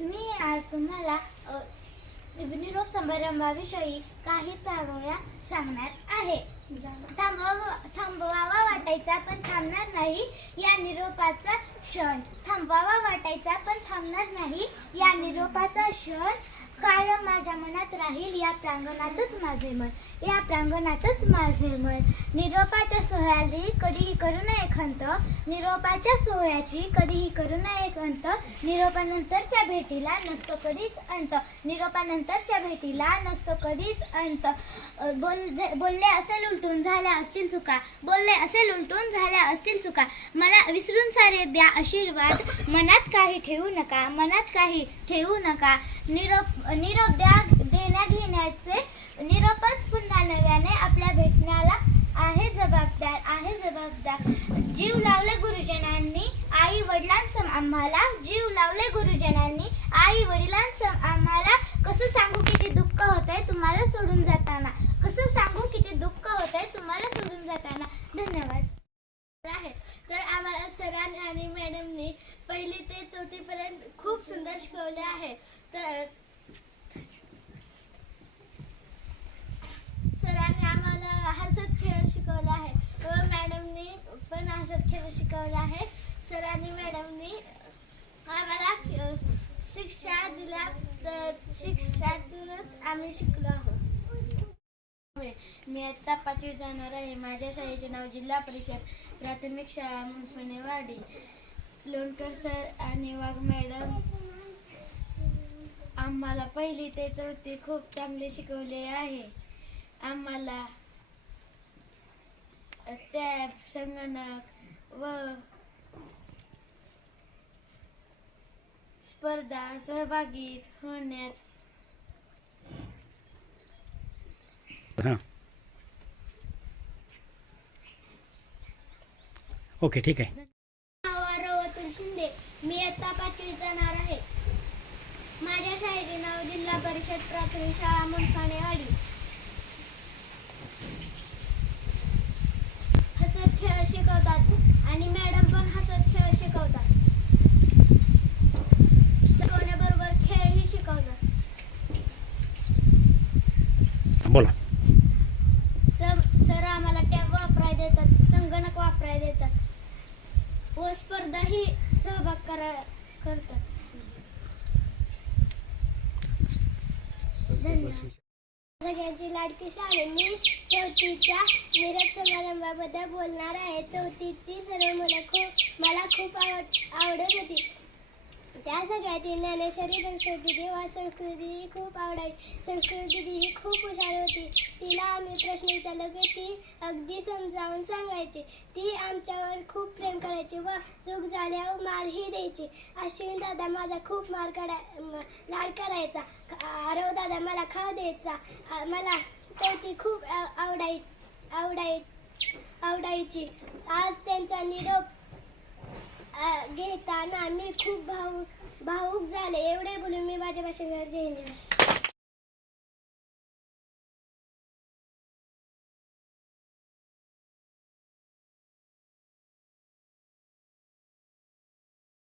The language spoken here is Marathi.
मी आज तुम्हाला निरोप समारंभाविषयी काही चांगल्या सांगणार आहे. थांबवा थांबवावा वाटायचा पण थांबणार नाही. या निरोपाचा क्षण. थांबवावा वाटायचा पण थांबणार नाही. या निरोपाचा क्षण. कायम माझ्या मनात राहील या प्रांगणातच माझे मन. या प्रांगणातच माझे मन. निरोपाच्या सोहळ्याची कधीही करू नये खंत. निरोपाच्या सोहळ्याची कधीही करू नये खंत. निरोपानंतरच्या भेटीला नसतो कधीच अंत. निरोपानंतरच्या भेटीला नसतो कधीच अंत. बोल बोलले असेल उलटून झाल्या असतील चुका. बोलले असेल उलटून झाल्या असतील चुका. मना विसरून सारे द्या आशीर्वाद. मनात काही ठेवू नका. मनात काही ठेवू नका. निरोप निरोप द्या देण्या घेण्याचे निरोपच पुन्हा नव्याने आपल्या भेटण्याला आहे जबाबदार आहे जबाबदार. जीव लावले गुरुजनांनी आई वडिलांसम आम्हाला. जीव लावले गुरुजनांनी आई वडिलांसम आम्हाला. कसं सांगू किती दुःख होत आहे तुम्हाला सोडून जाताना? कसं सांगू किती दुःख होतंय तुम्हाला सोडून जाताना? धन्यवाद. आहे. तर आम्हाला सरांनी आणि मॅडमनी पहिली ते चौथीपर्यंत सुंदर शिकवले आहे. तर सरांनी आम्हाला हसत खेळ शिकवला आहे. व मॅडमनी पण हसत खेळ शिकवला आहे. सरांनी मॅडमनी आम्हाला शिक्षा दिल्या. तर शिक्षातूनच आम्ही शिकलो आहोत. मी आता पाचवी जाणार आहे. माझ्या शाळेचे नाव जिल्हा परिषद प्राथमिक शाळा मुंफणेवाडी लोणकर सर आणि वाघ मॅडम आम्हाला पहिली ते चौथी खूप चांगले शिकवले आहे. आम्हाला टॅब संगणक व स्पर्धा सहभागी होण्यात हां. ओके ठीक आहे. नाव शिंदे. मी आता पाचवीत जाणार आहे. माझ्या शाळेचे नाव जिल्हा परिषद प्राथमिक शाळा मुंठाणेवाडी हसत खेळ शिकवतात आणि मॅडम पण हसत खेळ शिकवतात. शिकवण्याबरोबर खेळही शिकवतात. बोला. सर सर आम्हाला टॅब वापरायला देतात संगणक वापरायला देतात व स्पर्धाही सहभाग करा करतात धन्यवाद सगळ्यांची लाडकी शाळे मी चौथीच्या निरोप समारंभाबद्दल बोलणार आहे. चौथीची सर्व मुलं खूप मला खूप आवड आवडत होती. त्या सगळ्यातील ज्ञानेश्वरी बनसोडी देवा संस्कृती ही खूप आवडायची. संस्कृती ही खूप हुशार होती. तिला आम्ही प्रश्न विचारलं की ती अगदी समजावून सांगायची. ती आमच्यावर खूप प्रेम करायची व चूक झाल्यावर मारही द्यायची. अश्विन दादा माझा खूप मार काढाय लाड करायचा. आरव दादा मला खाऊ द्यायचा. मला चौथी खूप आवडाय आवडाय आवडायची. आज त्यांचा निरोप घेताना मी खूप भाऊ भावूक झाले. एवढे बोलून मी माझ्या भाषेत जय